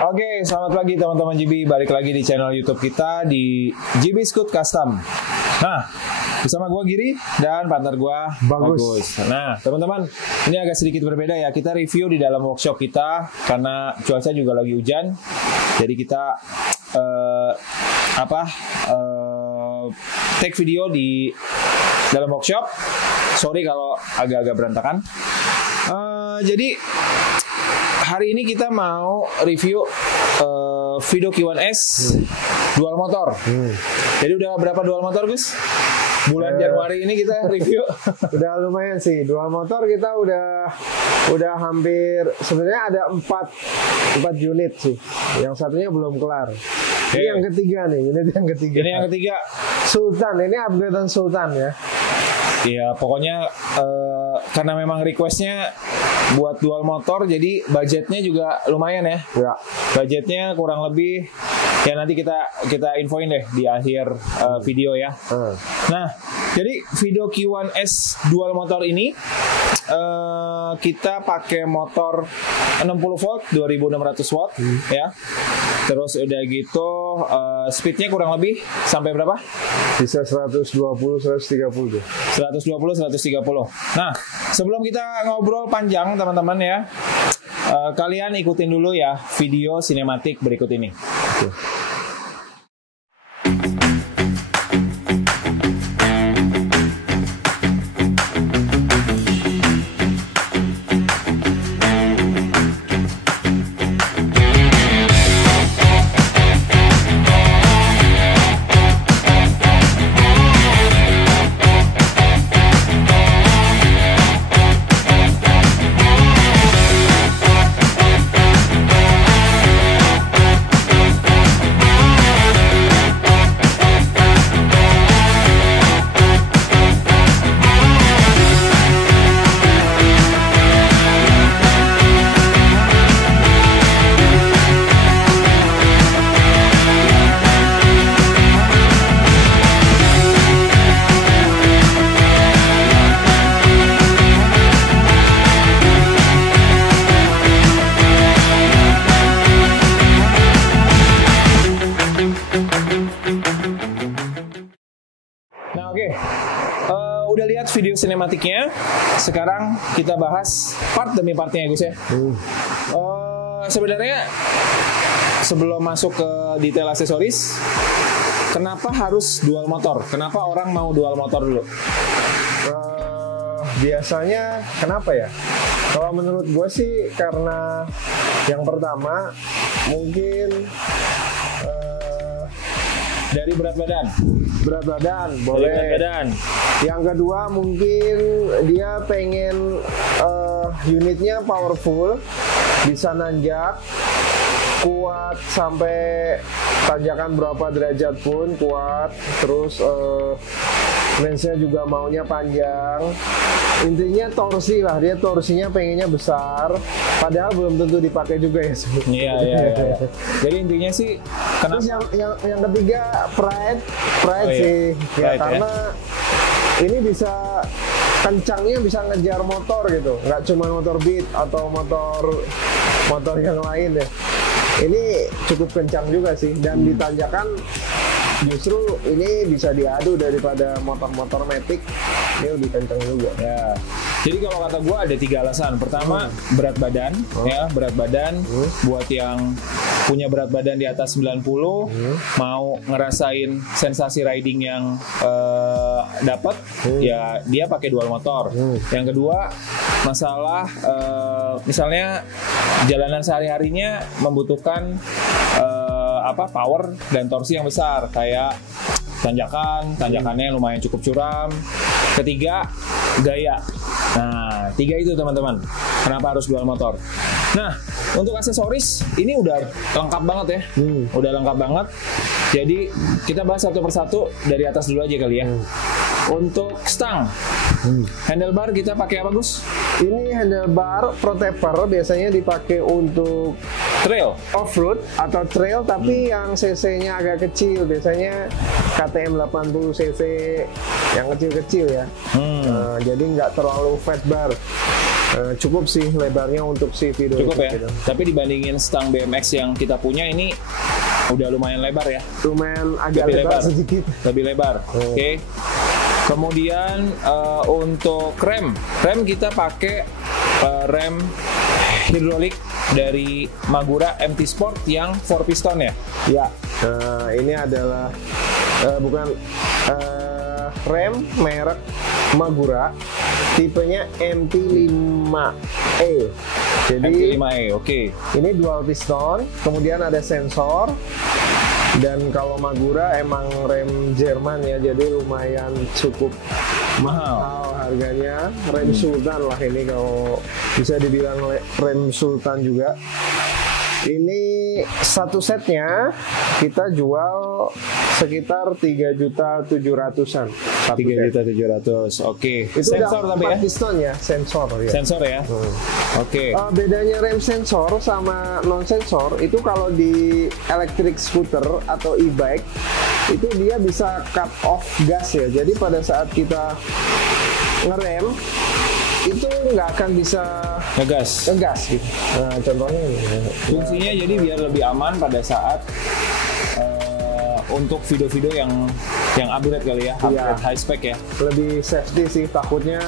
Oke, selamat pagi teman-teman GB. Balik lagi di channel YouTube kita di GB Scoot Custom. Nah, bersama gue Giri dan partner gue Bagus. Nah, teman-teman, ini agak sedikit berbeda ya. Kita review di dalam workshop kita karena cuaca juga lagi hujan. Jadi kita take video di dalam workshop. Sorry kalau agak-agak berantakan. Jadi hari ini kita mau review Fido Q1S dual motor. Jadi udah berapa dual motor, Gus? Bulan Januari ini kita review. Udah lumayan sih, dual motor kita udah hampir, sebenarnya ada 4 unit sih. Yang satunya belum kelar. Ini yang ketiga nih, unit yang ketiga. Ini yang ketiga. Sultan, ini upgradean Sultan ya. Iya, pokoknya karena memang requestnya buat dual motor, jadi budgetnya juga lumayan ya. Ya. Budgetnya kurang lebih ya nanti kita infoin deh di akhir video ya. Nah, jadi Fido Q1S dual motor ini kita pakai motor 60 volt 2600 watt ya. Terus udah gitu speednya kurang lebih sampai berapa? Bisa 120-130 tuh. 120-130. Nah, sebelum kita ngobrol panjang teman-teman ya, kalian ikutin dulu ya video sinematik berikut ini. Nah oke, udah lihat video sinematiknya. Sekarang kita bahas part demi partnya ya Gus ya. Sebenarnya sebelum masuk ke detail aksesoris, kenapa harus dual motor? Kenapa orang mau dual motor dulu? Biasanya kenapa ya? Kalau menurut gue sih karena yang pertama mungkin dari berat badan. Berat badan boleh. Dari berat badan. Yang kedua mungkin dia pengen unitnya powerful, bisa nanjak, kuat sampai tanjakan berapa derajat pun kuat. Terus range-nya juga maunya panjang. Intinya torsi lah, dia torsinya pengennya besar, padahal belum tentu dipakai juga ya sebenarnya. Iya. Jadi intinya sih Terus yang ketiga pride sih. Pride, karena ini bisa kencangnya bisa ngejar motor gitu, nggak cuma motor beat atau motor yang lain ya. Ini cukup kencang juga sih, dan ditanjakan justru ini bisa diadu daripada motor-motor Matic, ini lebih kencang juga. Ya. Jadi kalau kata gue ada 3 alasan. Pertama berat badan, ya berat badan. Buat yang punya berat badan di atas 90, mau ngerasain sensasi riding yang dapat, ya dia pakai dual motor. Yang kedua masalah misalnya jalanan sehari-harinya membutuhkan power dan torsi yang besar, kayak tanjakannya lumayan cukup curam. Ketiga, gaya. Nah, 3 itu teman-teman. Kenapa harus dual motor? Nah, untuk aksesoris ini udah lengkap banget ya. Udah lengkap banget. Jadi kita bahas satu persatu dari atas dulu aja kali ya. Untuk stang, handlebar kita pakai apa Gus? Ini handlebar protector biasanya dipakai untuk trail, off-road atau trail, tapi yang cc-nya agak kecil, biasanya KTM 80 cc yang kecil-kecil ya. Jadi nggak terlalu fat bar. Cukup sih lebarnya untuk si video Cukup itu, ya. gitu. Tapi dibandingin stang BMX yang kita punya ini udah lumayan lebar ya. Lumayan agak Lebih lebar lebar. sedikit. Lebih lebar. Oke. Kemudian untuk rem kita pakai rem hidrolik dari Magura MT Sport yang 4 piston ya. Ya, ini adalah bukan rem merek Magura, tipenya MT5E. Jadi MT5E, oke. ini dual piston, kemudian ada sensor. Dan kalau Magura emang rem Jerman ya, jadi lumayan cukup mahal harganya. Rem Sultan lah ini, kalau bisa dibilang rem Sultan juga. Ini satu setnya kita jual sekitar 3.700.000-an. 3.700.000. Oke. Itu Sensor udah tapi ya. 4 piston ya, sensor ya. Sensor ya. Oke. Bedanya rem sensor sama non sensor itu kalau di electric scooter atau e-bike itu dia bisa cut off gas ya. Jadi pada saat kita ngerem itu nggak akan bisa Ngegas. gitu. Nah, contohnya ini. Fungsinya jadi biar lebih aman pada saat untuk video-video yang upgrade kali ya, upgrade high spec ya. Lebih safety sih, takutnya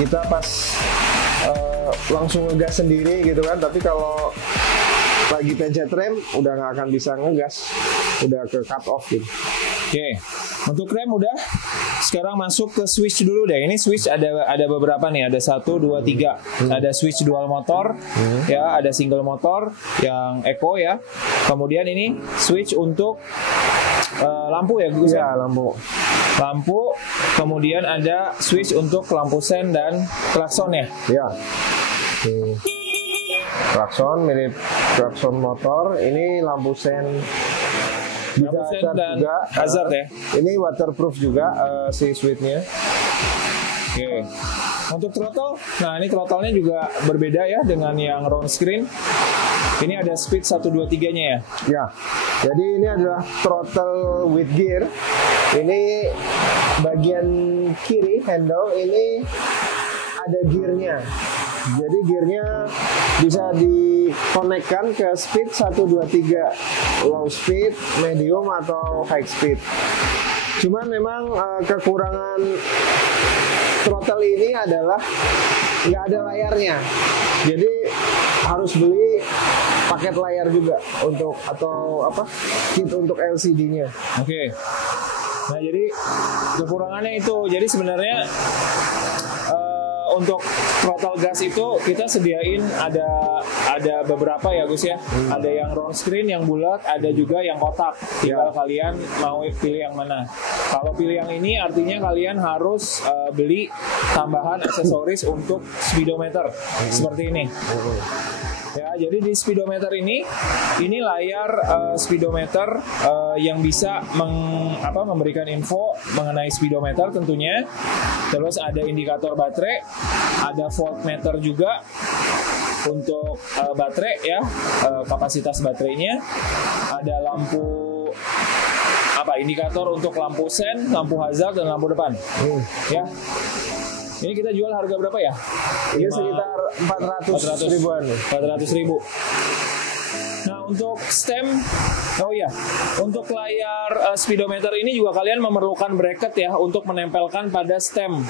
kita pas langsung ngegas sendiri gitu kan, tapi kalau lagi pencet rem udah nggak akan bisa ngegas, udah ke cut off gitu. Oke. Untuk rem udah. Sekarang masuk ke switch dulu deh. Ini switch ada beberapa nih, ada 1, 2, 3. Ada switch dual motor, ya, ada single motor yang eco ya. Kemudian ini switch untuk lampu ya, Gus ya. Lampu. Lampu, kemudian ada switch untuk lampu sen dan klakson ya. Ya. Klakson mirip klakson motor. Ini lampu sen. Lampu sen dan hazard ya. Ini waterproof juga si switchnya. Oke. Untuk throttle, nah ini throttle-nya juga berbeda ya dengan yang round screen. Ini ada speed 1, 2, 3-nya ya. Ya. Jadi ini adalah throttle with gear. Ini bagian kiri handle ini ada gearnya. Jadi gearnya bisa dikonekkan ke speed 1, 2, 3, low speed, medium atau high speed. Cuman memang kekurangan throttle ini adalah nggak ada layarnya. Jadi harus beli paket layar juga untuk atau apa kit untuk LCD-nya. Oke. Nah jadi kekurangannya itu, jadi sebenarnya untuk throttle gas itu kita sediain ada beberapa ya Gus ya. Ada yang round screen yang bulat, ada juga yang kotak. Tinggal kalian mau pilih yang mana. Kalau pilih yang ini artinya kalian harus beli tambahan aksesoris untuk speedometer seperti ini. Ya, jadi di speedometer ini layar speedometer yang bisa memberikan info mengenai speedometer tentunya. Terus ada indikator baterai, ada voltmeter juga untuk baterai ya, kapasitas baterainya. Ada lampu indikator untuk lampu sen, lampu hazard dan lampu depan. Ya. Ini kita jual harga berapa ya? Ini sekitar 400 ribuan. 400 ribu. Nah untuk stem, untuk layar speedometer ini juga kalian memerlukan bracket ya untuk menempelkan pada stem.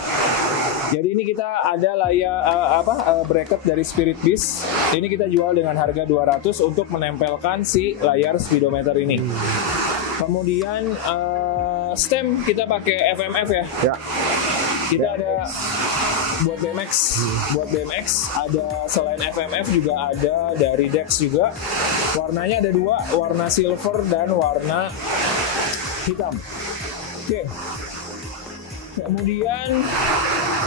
Jadi ini kita ada layar bracket dari Spirit Beast. Ini kita jual dengan harga 200 untuk menempelkan si layar speedometer ini. Kemudian stem kita pakai FMF ya. Ya. Kita ada buat BMX ada selain FMF juga ada dari Dex juga. Warnanya ada 2, warna silver dan warna hitam. Oke. Kemudian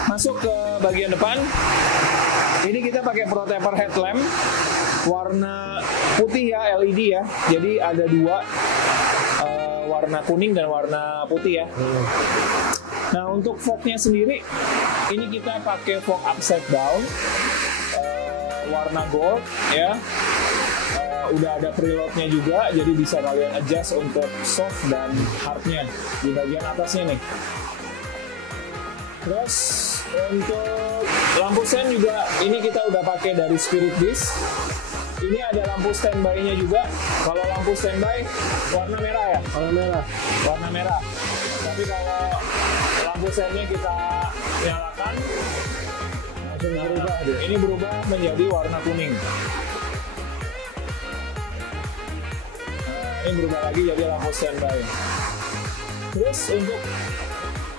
masuk ke bagian depan. Ini kita pakai protector headlamp warna putih ya, LED ya. Jadi ada 2, warna kuning dan warna putih ya. Nah untuk fognya sendiri, ini kita pakai fog upside down, warna gold ya. Udah ada preloadnya juga, jadi bisa kalian adjust untuk soft dan hardnya di bagian atasnya nih. Terus untuk lampu sen juga ini kita udah pakai dari Spirit Disc. Ini ada lampu standby-nya juga. Kalau lampu standby warna merah ya? Warna merah. Warna merah. Tapi kalau lampu sennya kita nyalakan, Langsung berubah dia. ini berubah menjadi warna kuning. Ini berubah lagi jadi lampu standby. Terus untuk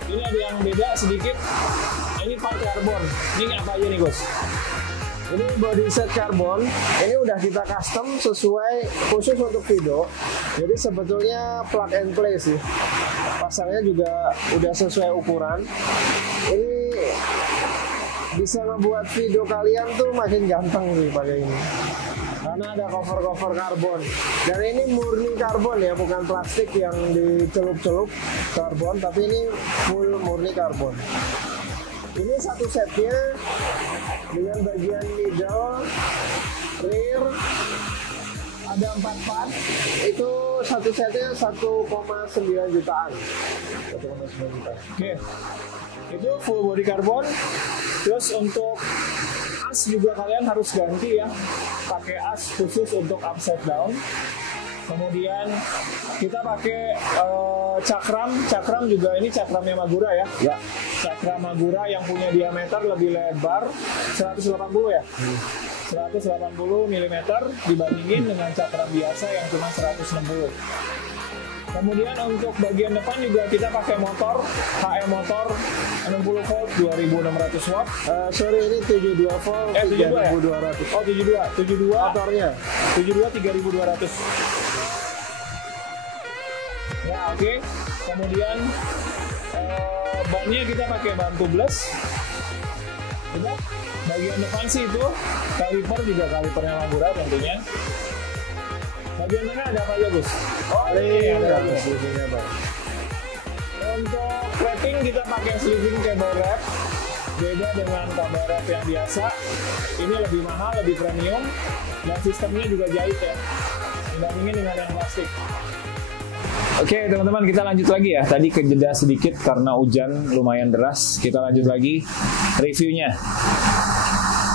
ini ada yang beda sedikit. Ini part karbon. Ini apa aja nih, Gus? Ini body set karbon, ini udah kita custom sesuai khusus untuk video. Jadi sebetulnya plug and play sih. Pasangnya juga udah sesuai ukuran. Ini bisa ngebuat video kalian tuh makin ganteng sih pakai ini. Karena ada cover-cover karbon. Dan ini murni karbon ya, bukan plastik yang dicelup-celup karbon, tapi ini full murni karbon. Ini satu setnya dengan bagian middle, rear, ada 4 part. Itu satu setnya 1,9 jutaan. 1,9 juta. Oke. Itu full body karbon. Terus untuk as juga kalian harus ganti ya. Pakai as khusus untuk upside down. Kemudian kita pakai cakram juga, ini cakramnya Magura ya. Ya. Cakram Magura yang punya diameter lebih lebar 180 ya. 180 mm dibandingin dengan cakram biasa yang cuma 160. Kemudian untuk bagian depan juga kita pakai motor HM motor 60 volt 2600 watt. Sorry, ini 72 volt 72 ya? 3200. Oh 72 Motornya 72 3200. Ya oke. Kemudian bannya kita pakai ban tubeless. Udah. Bagian depan sih itu kaliper juga kalipernya Magura tentunya. Bagian tengah ada apa aja, Gus? Oh ini ada sini apa? Untuk wrapping kita pakai sleeving cable wrap. Beda dengan cable wrap yang biasa. Ini lebih mahal, lebih premium, dan sistemnya juga jahit ya. Dibandingin dengan yang plastik. Oke teman-teman, kita lanjut lagi ya. Tadi kejeda sedikit karena hujan lumayan deras. Kita lanjut lagi reviewnya.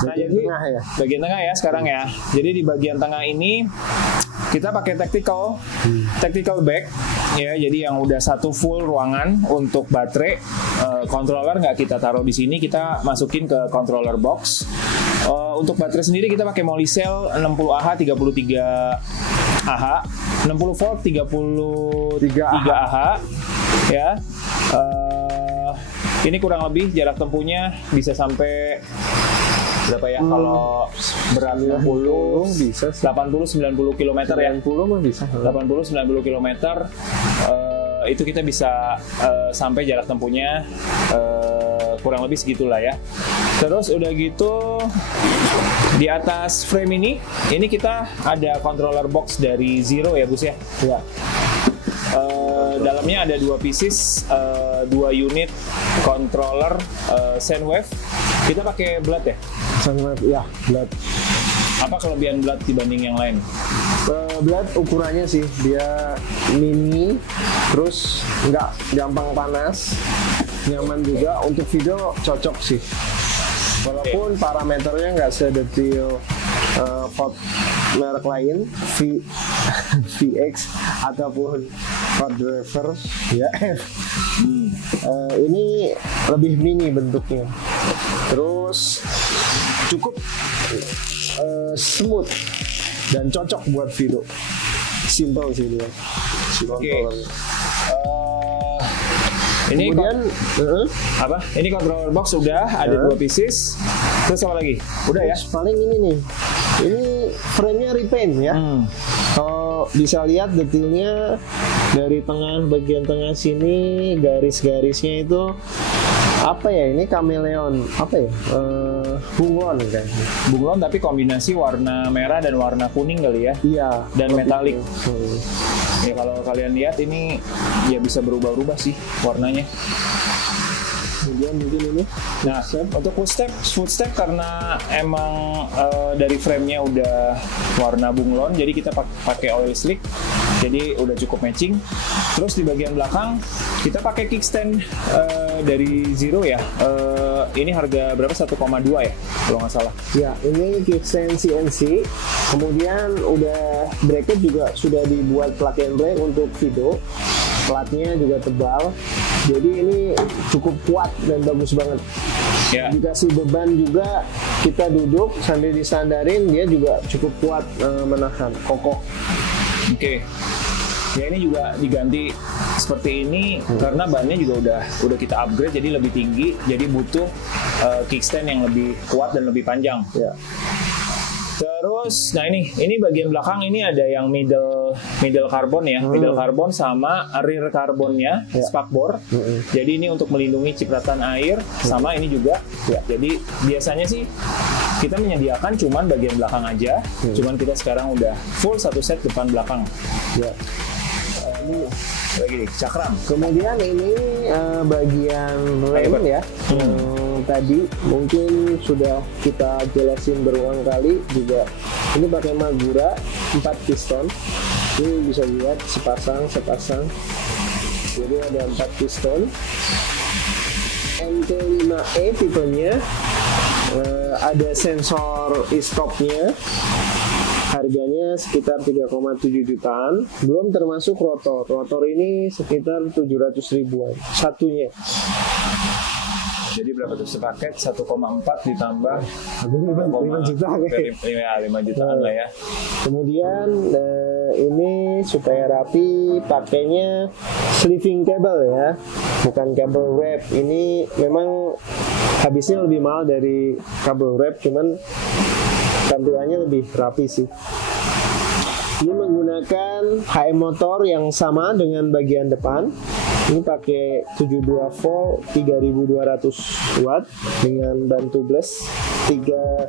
Nah, Bagian jadi tengah ya? bagian tengah ya sekarang ya. Jadi di bagian tengah ini kita pakai tactical bag ya. Jadi yang udah satu full ruangan untuk baterai. Controller nggak kita taruh di sini, kita masukin ke controller box. Untuk baterai sendiri kita pakai Molicel 60Ah 33 AH, 60 volt 33 AH ya. Ini kurang lebih jarak tempuhnya bisa sampai berapa ya? Kalau berat 60 bisa 80-90 km ya. 90 mah bisa. 80-90 km itu kita bisa sampai jarak tempuhnya kurang lebih segitulah ya. Terus udah gitu di atas frame ini kita ada controller box dari Zero ya Gus ya. Ya. Dalamnya ada 2 pieces, 2 unit controller Soundwave. Kita pakai Blade ya? Soundwave ya, Blade. Apa kelebihan Blade dibanding yang lain? Blade ukurannya sih dia mini, terus nggak gampang panas, nyaman juga untuk video cocok sih. Walaupun parameternya nggak sedetil Ford merek lain, VX ataupun Ford Driver ya. Ini lebih mini bentuknya, terus cukup smooth dan cocok buat video. Simple sih dia. Ini kemudian apa? Ini controller box udah ada 2 pieces. Terus apa lagi? Udah ya? Paling ini nih. Ini frame-nya repaint ya. Kalau bisa lihat detailnya dari tengah, bagian tengah sini, garis-garisnya itu apa ya? Ini kameleon, apa ya? Bunglon kan? Bunglon tapi kombinasi warna merah dan warna kuning kali ya? Iya. Dan metalik. Ya kalau kalian lihat ini ya bisa berubah-ubah sih warnanya. Kemudian mungkin ini. Nah, untuk footstep karena emang dari frame-nya udah warna bunglon, jadi kita pakai oil slick, jadi udah cukup matching. Terus di bagian belakang kita pakai kickstand dari Zero ya. ini harga berapa? 1,2 ya kalau nggak salah. Ya, ini kickstand CNC. Kemudian udah bracket juga sudah dibuat plug and play untuk Fido. Platnya juga tebal. Jadi ini cukup kuat dan bagus banget. Ya. Dikasih beban juga, kita duduk sambil disandarin, dia juga cukup kuat, menahan, kokoh. Oke. Ya ini juga diganti seperti ini karena bannya juga udah kita upgrade jadi lebih tinggi, jadi butuh kickstand yang lebih kuat dan lebih panjang. Ya. Terus, nah ini bagian belakang ini ada yang middle carbon ya, middle carbon sama rear carbonnya, spakbor. Jadi ini untuk melindungi cipratan air, sama ini juga. Jadi biasanya sih kita menyediakan cuman bagian belakang aja, cuman kita sekarang udah full satu set depan belakang. Ya. Ini lagi cakram. Kemudian ini bagian rem ya. Tadi mungkin sudah kita jelasin berulang kali juga. Ini pakai Magura 4 piston. Ini bisa lihat sepasang. Jadi ada 4 piston. MT5E tipenya. Ada sensor e-stopnya. Harganya sekitar 3,7 jutaan, belum termasuk rotor. Rotor ini sekitar 700 ribuan satunya. Jadi berapa tuh sepaket? 1,4 ditambah 5 juta kayak. 5 jutaan lah ya. Kemudian ini supaya rapi pakainya sleeving cable ya, bukan kabel wrap. Ini memang habisnya lebih mahal dari kabel wrap, cuman tampilannya lebih rapi sih. Ini menggunakan HM motor yang sama dengan bagian depan. Ini pakai 72 volt 3200 watt dengan ban tubeless 3.0.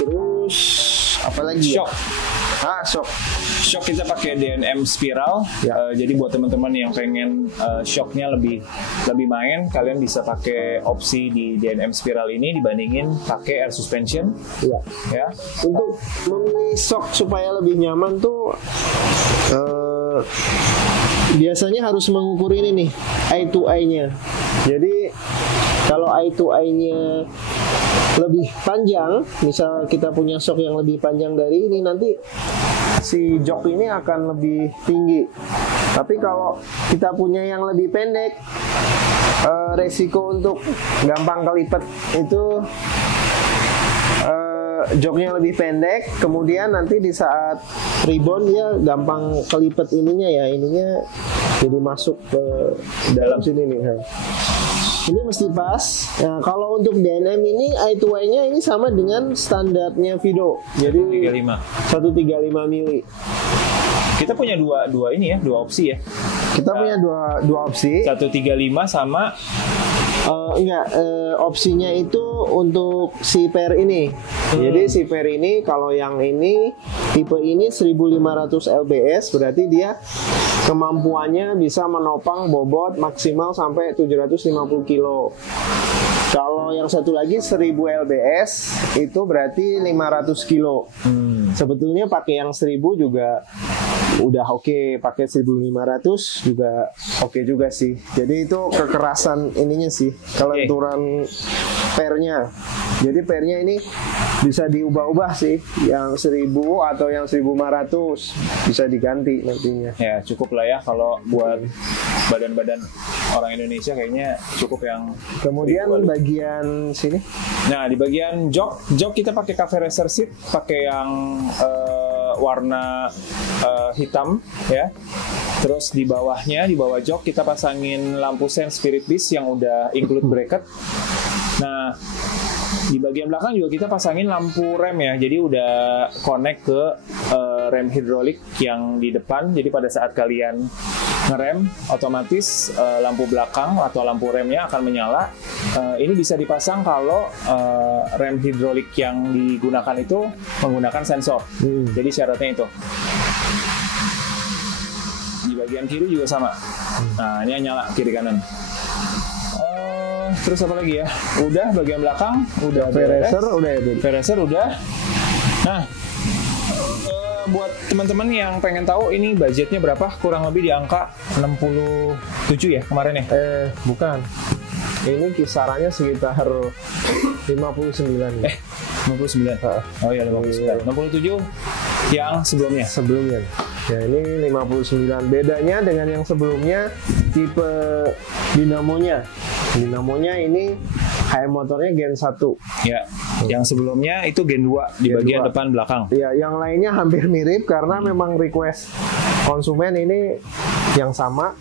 Terus apa lagi? Shock. Shock kita pakai DNM spiral. Jadi buat teman-teman yang pengen shocknya lebih main, kalian bisa pakai opsi di DNM spiral ini dibandingin pakai air suspension. Ya. Untuk memilih shock supaya lebih nyaman tuh biasanya harus mengukur ini nih, eye to eye-nya. Jadi kalau eye to eye-nya lebih panjang, misal kita punya shock yang lebih panjang dari ini, nanti si jok ini akan lebih tinggi. Tapi kalau kita punya yang lebih pendek, resiko untuk gampang kelipet itu joknya lebih pendek, kemudian nanti di saat rebound dia gampang kelipet ininya jadi masuk ke dalam sini nih. Ini mesti pas. Nah, kalau untuk DNM ini eye to eye-nya ini sama dengan standarnya Fido. Jadi 135 mili. Kita punya dua opsi ya. Kita punya dua opsi. 135 sama opsinya itu untuk si pair ini. Jadi si pair ini kalau yang ini tipe ini 1500 lbs, berarti dia kemampuannya bisa menopang bobot maksimal sampai 750 kilo. Kalau yang satu lagi 1000 lbs itu berarti 500 kilo. Sebetulnya pakai yang 1000 juga udah oke, pakai 1500 juga oke juga sih. Jadi itu kekerasan ininya sih, kelenturan pairnya. Jadi pairnya ini bisa diubah-ubah sih, yang 1000 atau yang 1500 bisa diganti nantinya. Ya cukup lah ya kalau buat badan-badan orang Indonesia kayaknya cukup yang. Kemudian bagian sini. Nah di bagian jok kita pakai cafe racer seat, pakai yang warna hitam ya. Terus di bawah jok kita pasangin lampu sen Spirit Beast yang udah include bracket. Nah di bagian belakang juga kita pasangin lampu rem ya, jadi udah connect ke rem hidrolik yang di depan. Jadi pada saat kalian ngerem, otomatis lampu belakang atau lampu remnya akan menyala. Ini bisa dipasang kalau rem hidrolik yang digunakan itu menggunakan sensor. Jadi syaratnya itu. Di bagian kiri juga sama. Nah ini nyala kiri kanan. Terus apa lagi ya? Udah bagian belakang, udah V-Racer udah itu. V-Racer udah. Nah, Buat teman-teman yang pengen tahu ini budgetnya berapa, kurang lebih di angka 67 ya kemarin ya? Bukan. Ini kisarannya sekitar 59. 59. Oh iya 59. 67 yang sebelumnya. Sebelumnya. Ya ini 59. Bedanya dengan yang sebelumnya tipe dinamonya. Dinamonya ini HM motornya Gen 1. Ya. Yang sebelumnya itu Gen 2 di Gen bagian 2. depan belakang. Ya, yang lainnya hampir mirip karena memang request konsumen ini yang sama.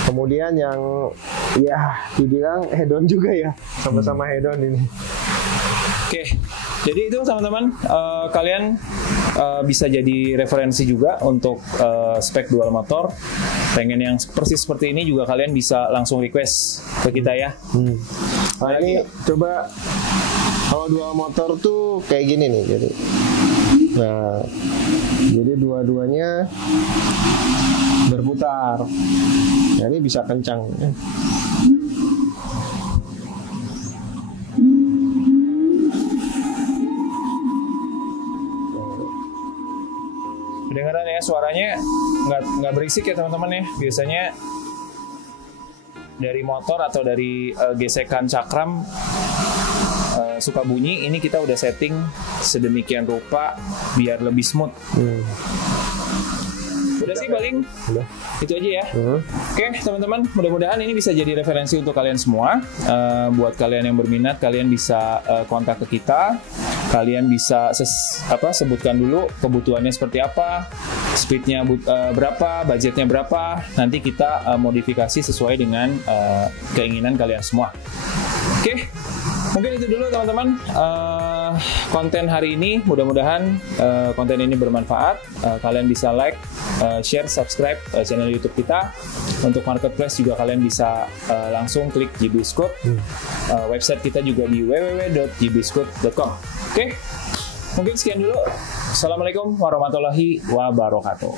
Kemudian yang ya dibilang hedon juga ya, sama-sama hedon ini. Oke, jadi itu teman-teman, kalian bisa jadi referensi juga untuk spek dual motor. Pengen yang persis seperti ini juga kalian bisa langsung request ke kita ya. Nah ini coba kalau dual motor tuh kayak gini nih, jadi dua-duanya berputar. Nah, ini bisa kencang. Kedengaran ya suaranya nggak berisik ya teman-teman ya. Biasanya dari motor atau dari gesekan cakram suka bunyi. Ini kita udah setting sedemikian rupa biar lebih smooth. Udah sih paling itu aja ya. Oke teman-teman, mudah-mudahan ini bisa jadi referensi untuk kalian semua. Buat kalian yang berminat, kalian bisa kontak ke kita. Kalian bisa sebutkan dulu kebutuhannya seperti apa, speednya berapa, budgetnya berapa. Nanti kita modifikasi sesuai dengan keinginan kalian semua. Oke, mungkin itu dulu teman-teman konten hari ini. Mudah-mudahan konten ini bermanfaat. Kalian bisa like, share, subscribe channel YouTube kita. Untuk marketplace juga kalian bisa langsung klik JBScoot. Website kita juga di www.jbscoot.com. Oke, mungkin sekian dulu. Assalamualaikum warahmatullahi wabarakatuh.